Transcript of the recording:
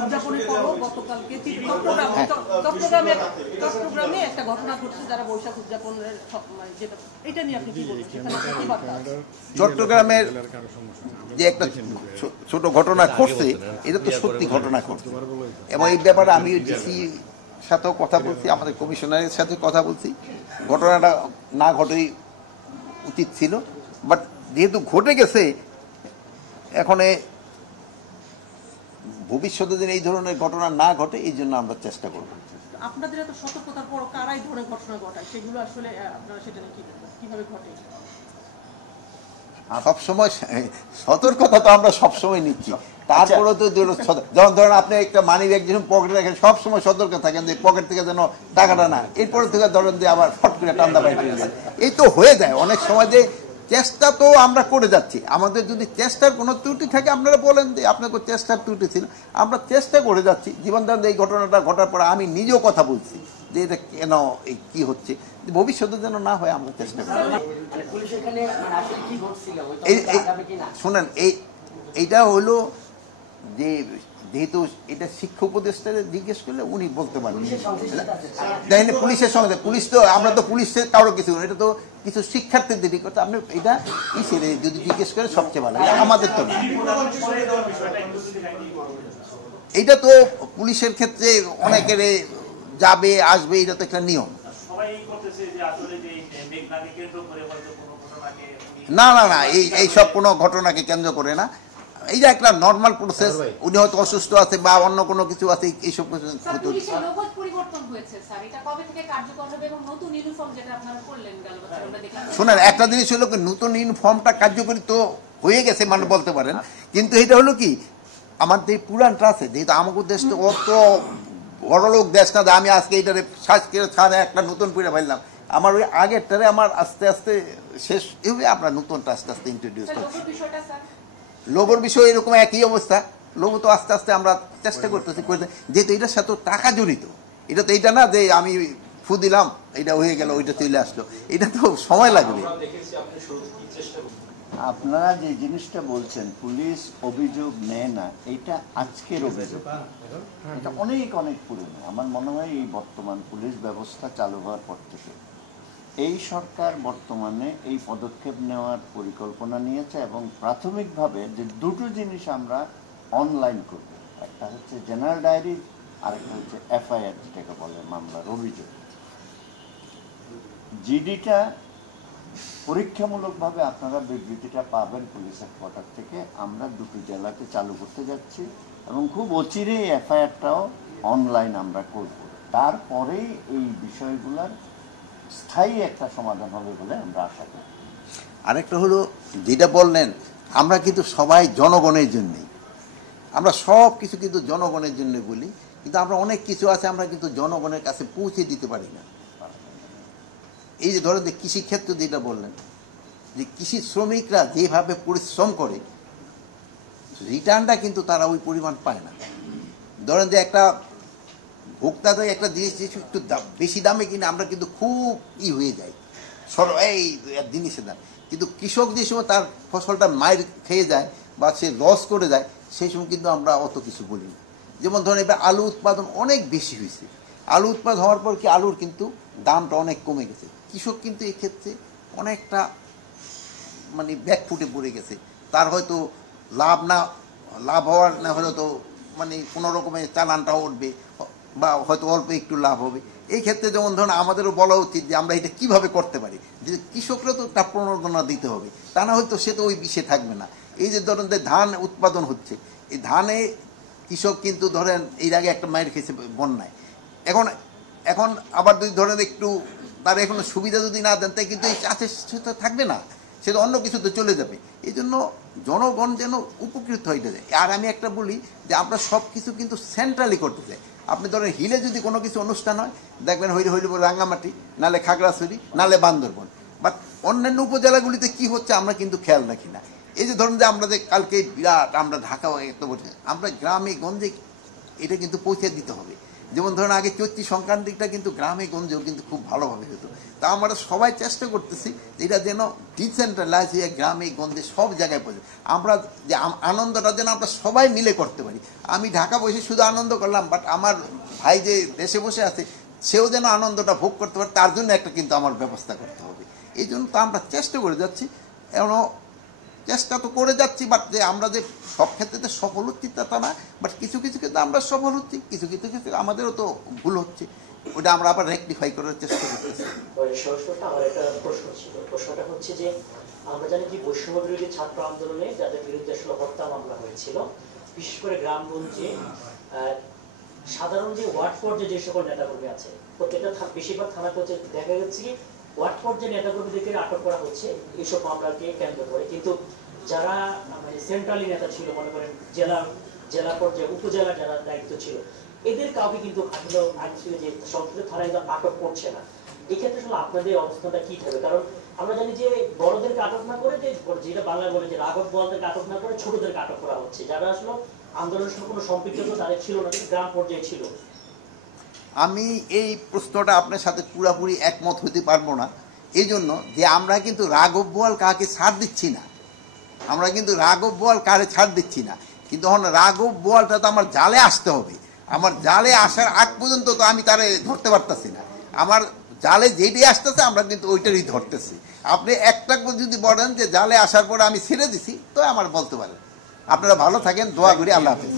উদযাপনের পরও গতকালকে চট্টগ্রামে একটা ঘটনা ঘটছে, যারা বৈশাখ উদযাপনের যেটা এটা নিয়ে আপনি কি বলবেন? চট্টগ্রামের যে একটা ছোট ঘটনা ঘটছে, এটা তো সত্যি ঘটনা ঘটছে, এবং এই ব্যাপারে আমি ডিসি সাথেও কথা বলছি, আমাদের কমিশনারের সাথে কথা বলছি। ঘটনাটা না ঘটেই উচিত ছিল, বাট যেহেতু ঘটে গেছে, এখন ভবিষ্যতে যেন এই ধরনের ঘটনা না ঘটে, এই জন্য আমরা চেষ্টা করব। আপনাদের এত সতর্কতার পর কারা এই ধরনের ঘটনা ঘটায়, সেগুলো আসলে আপনারা সেটা কিভাবে ঘটে? সবসময় সতর্কতা তো আমরা সবসময় নিচ্ছি, তারপরে তো যেমন ধরেন আপনি একটা মানি ব্যাগ যখন পকেটে রাখেন, সবসময় সতর্ক থাকেন যে পকেট থেকে যেন টাকাটা না, এরপরে থেকে ধরেন যে আবার ফট করে টান্দা বাইরে যায়। এই তো হয়ে যায় অনেক সময়। যে চেষ্টা তো আমরা করে যাচ্ছি, আমাদের যদি চেষ্টার কোনো ত্রুটি থাকে আপনারা বলেন যে আপনার চেষ্টার ত্রুটি ছিল, আমরা চেষ্টা করে যাচ্ছি। জীবন দান এই ঘটনাটা ঘটার পরে আমি নিজেও কথা বলছি যে এটা কেন কি হচ্ছে, ভবিষ্যতে যেন না হয় আমরা চেষ্টা করি। শোনেন, এইটা হলো যে যেহেতু এটা শিক্ষা উপদেষ্টা জিজ্ঞেস করলে উনি বলতে পারেন। পুলিশের সঙ্গে পুলিশ তো আমরা তো পুলিশের কারো কিছু, এটা তো কিছু শিক্ষার্থীদের করতে, আপনি এটা যদি জিজ্ঞেস করে সবচেয়ে ভালো, আমাদের তো এটা তো পুলিশের ক্ষেত্রে অনেকের যাবে আসবে, এটা তো একটা নিয়ম। না না না, এই সব কোনো ঘটনাকে কেন্দ্র করে না, এই যে একটা নর্মাল প্রসেস। উনি হয়তো অসুস্থ আছে বা অন্য কোনো কিছু আছে, এইসব শোনেন, একটা জিনিস হলো নতুন ইউনিফর্মটা কার্যকরী তো হয়ে গেছে মানে বলতে পারেন, কিন্তু এটা হলো কি আমাদের পুরানটা আছে, যেহেতু আমাদের দেশ তো অত বড়লোক দেশ না, আমি আজকে এইটারে শ্বাস করে ছাড়ে একটা নতুন পুরে ফেললাম, আমার ওই আগেরটারে আমার আস্তে আস্তে শেষ হবে, আমরা নতুনটা আস্তে আস্তে ইন্ট্রোডিউস করছি। লোগোর বিষয় এরকম একই অবস্থা, লোগো তো আস্তে আস্তে আমরা চেষ্টা করতেছি, যেহেতু এটার সাথে টাকা জড়িত। এটা তো এইটা না যে আমি ফু দিলাম এটা হয়ে গেল, ওইটা চলে আসলো, এটা তো সময় লাগবে। আপনারা যে জিনিসটা বলছেন পুলিশ অভিযোগ নেয় না, এটা আজকের অভিযোগ, এটা অনেক অনেক পুরনো। আমার মনে হয় এই বর্তমান পুলিশ ব্যবস্থা চালু হওয়ার পর থেকে এই সরকার বর্তমানে এই পদক্ষেপ নেওয়ার পরিকল্পনা নিয়েছে, এবং প্রাথমিকভাবে যে দুটো জিনিস আমরা অনলাইন করব, একটা হচ্ছে জেনারেল ডায়েরি, আরেকটা হচ্ছে এফআইআর, যেটাকে বলে মামলার অভিযোগ। জিডিটা পরীক্ষামূলকভাবে আপনারা বিবৃতিটা পাবেন পুলিশ হেডকোয়ার্টার থেকে, আমরা দুটো জেলাতে চালু করতে যাচ্ছি, এবং খুব অচিরেই এফআইআরটাও অনলাইন আমরা করব। তারপরেই এই বিষয়গুলোর স্থায়ী একটা সমাধান হবে বলে আমরা আশা করি। আরেকটা হলো যেটা বললেন, আমরা কিন্তু সবাই জনগণের জন্যই, আমরা সব কিছু কিন্তু জনগণের জন্য বলি, কিন্তু আমরা অনেক কিছু আছে আমরা কিন্তু জনগণের কাছে পৌঁছে দিতে পারি না। এই যে ধরেন যে কৃষিক্ষেত্র যেটা বললেন, যে কৃষি শ্রমিকরা যেভাবে পরিশ্রম করে, রিটার্নটা কিন্তু তারা ওই পরিমাণ পায় না। ধরেন যে একটা ভোক্তাদের একটা জিনিস একটু বেশি দামে কিনে আমরা কিন্তু খুব হয়ে যায় এই জিনিসের দাম, কিন্তু কৃষক যে সময় তার ফসলটা মায়ের খেয়ে যায় বা সে লস করে যায়, সেই সময় কিন্তু আমরা অত কিছু বলি না। যেমন ধরেন এবার আলু উৎপাদন অনেক বেশি হয়েছে, আলু উৎপাদন হওয়ার পর কি আলুর কিন্তু দামটা অনেক কমে গেছে, কৃষক কিন্তু এই ক্ষেত্রে অনেকটা মানে ব্যাকফুটে পড়ে গেছে, তার হয়তো লাভ হওয়ার না হলে তো মানে কোনো রকমের চালানটাও উঠবে বা হয়তো অল্প একটু লাভ হবে। এই ক্ষেত্রে যেমন ধরুন আমাদেরও বলা উচিত যে আমরা এটা কিভাবে করতে পারি, যে কৃষকরা তো তার প্রণোদনা দিতে হবে, তা না হয়তো সে তো ওই বিষে থাকবে না। এই যে ধরেন যে ধান উৎপাদন হচ্ছে, এই ধানে কৃষক কিন্তু ধরেন এর আগে একটা মায়ের খেয়েছে বন্যায়, এখন আবার যদি ধরেন একটু তার এখনো সুবিধা যদি না দেন, তাই কিন্তু এই চাষের সাথে থাকবে না, সে তো অন্য কিছুতে চলে যাবে। এই জন্য জনগণ যেন উপকৃত হইতে যায়। আর আমি একটা বলি যে আমরা সব কিছু কিন্তু সেন্ট্রালি করতে চাই। আপনি ধরেন হিলে যদি কোনো কিছু অনুষ্ঠান হয়, দেখবেন হইলে রাঙ্গামাটি, নালে খাগড়াছড়ি, নালে বান্দরবন, বাট অন্যান্য উপজেলাগুলিতে কি হচ্ছে আমরা কিন্তু খেয়াল রাখি না। এই যে ধরুন যে আমরা যে কালকে বিরাট আমরা ঢাকা এত বলছি, আমরা গ্রামে গঞ্জে এটা কিন্তু পৌঁছে দিতে হবে। যেমন ধরুন আগে চৈত্রী সংক্রান্তিটা কিন্তু গ্রামে গঞ্জেও কিন্তু খুব ভালোভাবে হতো। তা আমরা সবাই চেষ্টা করতেছি এটা যেন ডিসেন্ট্রালাইজ হয়ে গ্রামে গঞ্জে সব জায়গায় পৌঁছে। আমরা যে আনন্দটা যেন আমরা সবাই মিলে করতে পারি। আমি ঢাকা বসে শুধু আনন্দ করলাম, বাট আমার ভাই যে দেশে বসে আছে সেও যেন আনন্দটা ভোগ করতে পারে, তার জন্য একটা কিন্তু আমার ব্যবস্থা করতে হবে। এই জন্য তো আমরা চেষ্টা করে যাচ্ছি, এখনও চেষ্টা তো করে যাচ্ছি, বাট যে আমরা যে সব ক্ষেত্রে সফল হচ্ছি তা না, বাট কিছু কিছু ক্ষেত্রে আমরা সফল হচ্ছি, কিছু কিছু ক্ষেত্রে আমাদেরও তো ভুল হচ্ছে, ওটা আমরা আবার রেকটিফাই করার চেষ্টা করতেছি। আমার একটা প্রশ্ন ছিল, প্রশ্নটা হচ্ছে যে আমরা জানি যে বৈষম্য বিরোধী ছাত্র আন্দোলনে যাদের বিরুদ্ধে আসলে হত্যা মামলা হয়েছিল, বিশেষ করে গ্রামগঞ্জে সাধারণ যে ওয়ার্ড পর্যায়ে যে সকল নেতাকর্মী আছে, প্রত্যেকটা বেশিরভাগ থানাতে হচ্ছে দেখা যাচ্ছে কি ওয়ার্ড পর্যায়ে নেতাকর্মীদেরকে আটক করা হচ্ছে এইসব মামলাকে কেন্দ্র করে, কিন্তু যারা মানে সেন্ট্রালি নেতা ছিল, মনে করেন জেলা পর্যায়ে উপজেলা যারা দায়িত্ব ছিল, এদের কাউকে কিন্তু আসলে যে সংশ্লিষ্ট থানায় আটক করছে না। এক্ষেত্রে আসলে আপনাদের অবস্থানটা কি থাকবে? কারণ আমরা জানি যে বড়দেরকে আটক না করে, যেটা বাংলায় বলে যে রাঘব বোয়ালদেরকে আটক না করে ছোটদেরকে আটক করা হচ্ছে, যারা আসলে আন্দোলনের সঙ্গে কোনো সম্পৃক্ততা তাদের ছিল না, কিন্তু গ্রাম পর্যায়ে ছিল। আমি এই প্রশ্নটা আপনার সাথে পুরোপুরি একমত হতে পারবো না, এই জন্য যে আমরা কিন্তু রাঘব বোয়াল কাকে ছাড় দিচ্ছি না, আমরা কিন্তু রাঘব বোয়াল কারে ছাড় দিচ্ছি না, কিন্তু এখন রাঘব বোয়ালটা তো আমার জালে আসতে হবে। আমার জালে আসার আগ পর্যন্ত তো আমি তারে ধরতে পারতেছি না, আমার জালে যেটি আসতেছে আমরা কিন্তু ওইটারই ধরতেছি। আপনি একটা যদি বলেন যে জালে আসার পরে আমি ছেড়ে দিছি, তো আমার বলতে পারেন। আপনারা ভালো থাকেন, দোয়া করি, আল্লাহ হাফেজ।